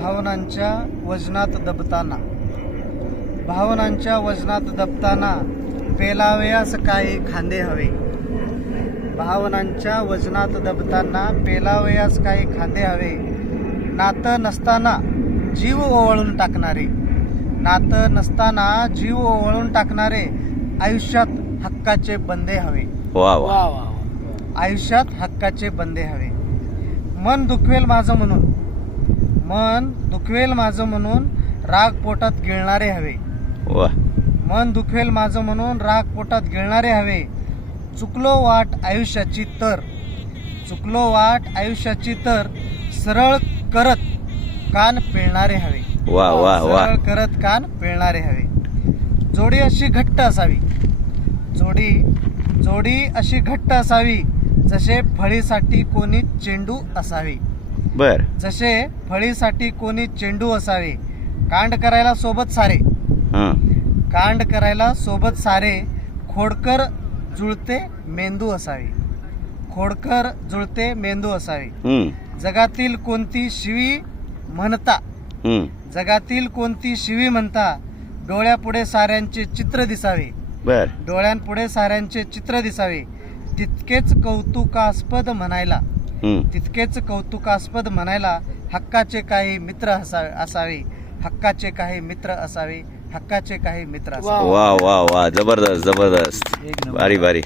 भावनांच्या वजनात दबताना, भावनांच्या वजनात दबताना पेलावयास काही खांदे हवे. भावनांच्या वजनात दबताना पेलावयास काही खांदे हवे. नातं नसताना जीव ओवाळून टाकणारे, नातं नसताना जीव ओवाळून टाकणारे आयुष्यात हक्काचे बंदे हवे. वा वा. आयुष्यात हक्काचे बंदे हवे. मन दुखवेल माझं म्हणून, मन दुखवेल माझं म्हणून राग पोटात गिळणारे हवे. वा. मन दुखवेल माझं म्हणून राग पोटात गिळणारे हवे. चुकलो वाट आयुष्याची तर, चुकलो वाट आयुष्याची तर सरळ करत कान पिळणारे हवे. वा वा वा. सरळ करत कान पिळणारे हवे. जोडी अशी घट्ट असावी, जोडी अशी घट्ट असावी जसे फळीसाठी कोणी चेंडू असावे. बर. जसे फळीसाठी कोणी चेंडू असावे. कांड करायला सोबत सारे, कांड करायला सोबत सारे. खोडकर जुळते मेंदू असावे, खोडकर जुळते मेंदू असावे. जगातील कोणती शिवी म्हणता, जगातील कोणती शिवी म्हणता डोळ्यापुढे साऱ्यांचे चित्र दिसावे. बर. डोळ्यांपुढे साऱ्यांचे चित्र दिसावे. तितकेच कौतुकास्पद म्हणायला, तितकेच कौतुकास्पद म्हणायला हक्काचे काही मित्र असावे. हक्काचे काही मित्र असावे. हक्काचे काही मित्र असावे. वा वा वा. जबरदस्त जबरदस्त. भारी भारी.